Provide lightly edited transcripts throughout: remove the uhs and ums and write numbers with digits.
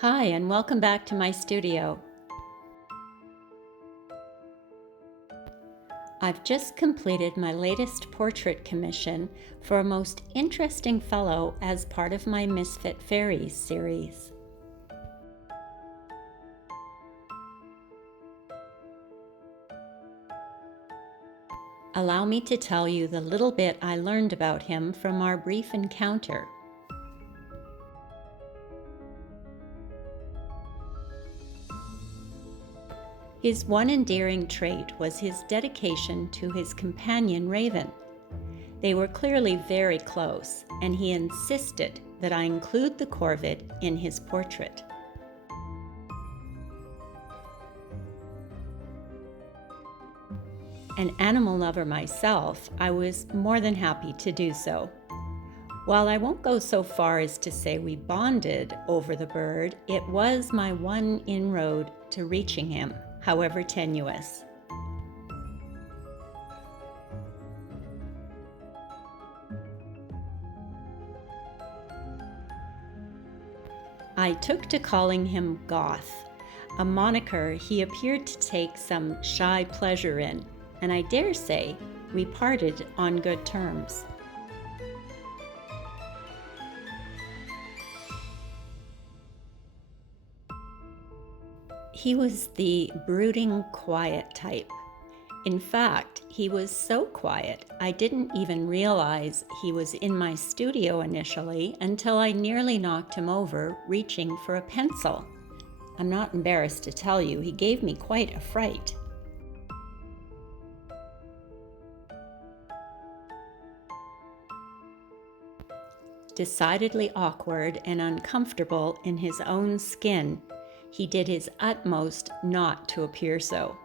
Hi, and welcome back to my studio. I've just completed my latest portrait commission for a most interesting fellow as part of my Misfit Fairies series. Allow me to tell you the little bit I learned about him from our brief encounter. His one endearing trait was his dedication to his companion Raven. They were clearly very close, and he insisted that I include the corvid in his portrait. An animal lover myself, I was more than happy to do so. While I won't go so far as to say we bonded over the bird, it was my one inroad to reaching him, however tenuous. I took to calling him Goth, a moniker he appeared to take some shy pleasure in, and I dare say we parted on good terms. He was the brooding, quiet type. In fact, he was so quiet I didn't even realize he was in my studio initially until I nearly knocked him over reaching for a pencil. I'm not embarrassed to tell you, he gave me quite a fright. Decidedly awkward and uncomfortable in his own skin, he did his utmost not to appear so.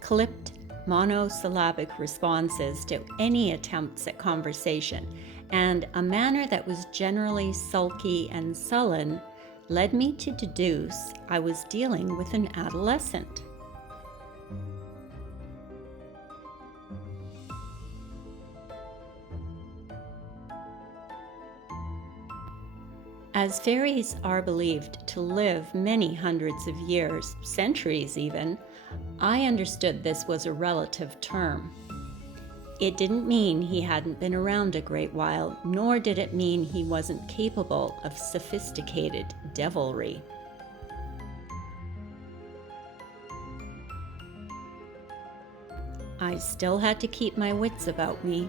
Clipped, monosyllabic responses to any attempts at conversation, and a manner that was generally sulky and sullen led me to deduce I was dealing with an adolescent. As fairies are believed to live many hundreds of years, centuries even, I understood this was a relative term. It didn't mean he hadn't been around a great while, nor did it mean he wasn't capable of sophisticated devilry. I still had to keep my wits about me.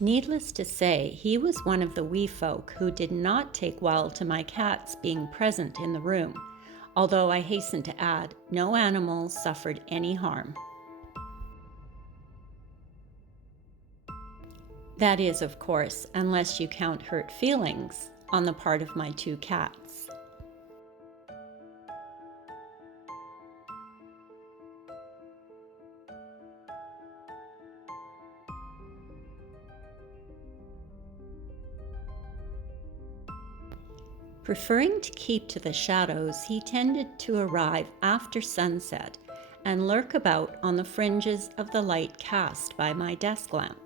Needless to say, he was one of the wee folk who did not take well to my cats being present in the room, although I hasten to add, no animals suffered any harm. That is, of course, unless you count hurt feelings on the part of my two cats. Preferring to keep to the shadows, he tended to arrive after sunset and lurk about on the fringes of the light cast by my desk lamp.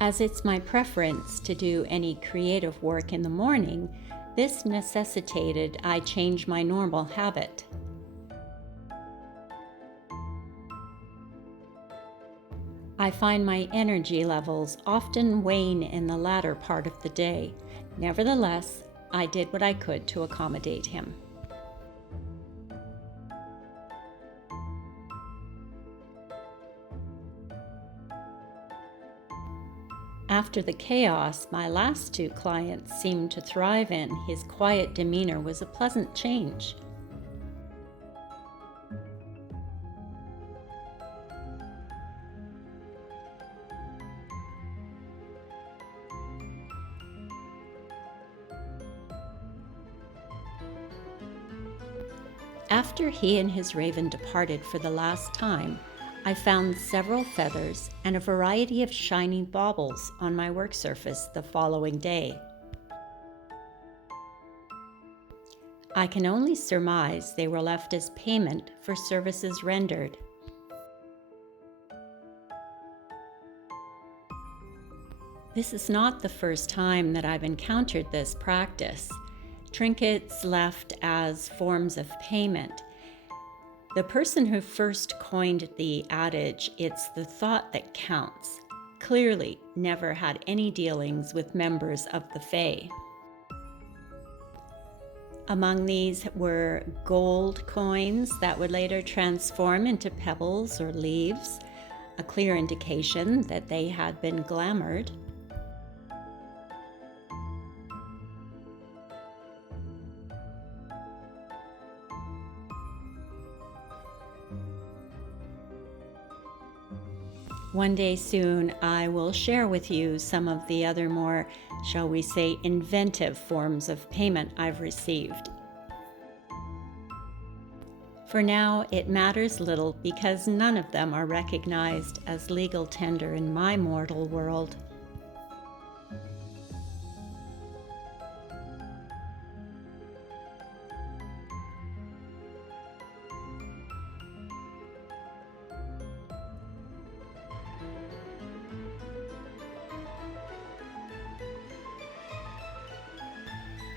As it's my preference to do any creative work in the morning, this necessitated I change my normal habit. I find my energy levels often wane in the latter part of the day. Nevertheless, I did what I could to accommodate him. After the chaos my last two clients seemed to thrive in, his quiet demeanor was a pleasant change. After he and his raven departed for the last time, I found several feathers and a variety of shiny baubles on my work surface the following day. I can only surmise they were left as payment for services rendered. This is not the first time that I've encountered this practice. Trinkets left as forms of payment. The person who first coined the adage, "It's the thought that counts," clearly never had any dealings with members of the Fae. Among these were gold coins that would later transform into pebbles or leaves, a clear indication that they had been glamoured. One day soon, I will share with you some of the other more, shall we say, inventive forms of payment I've received. For now, it matters little because none of them are recognized as legal tender in my mortal world.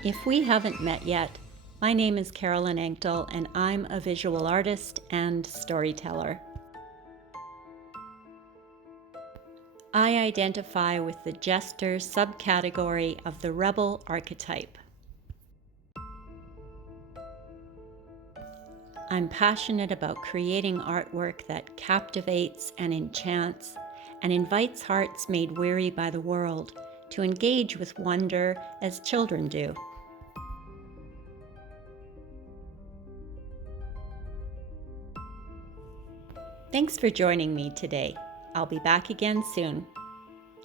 If we haven't met yet, my name is Carolyn Anktel, and I'm a visual artist and storyteller. I identify with the jester subcategory of the rebel archetype. I'm passionate about creating artwork that captivates and enchants and invites hearts made weary by the world to engage with wonder as children do. Thanks for joining me today. I'll be back again soon.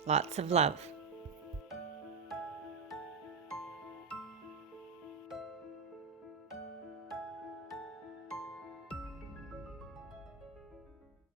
Lots of love.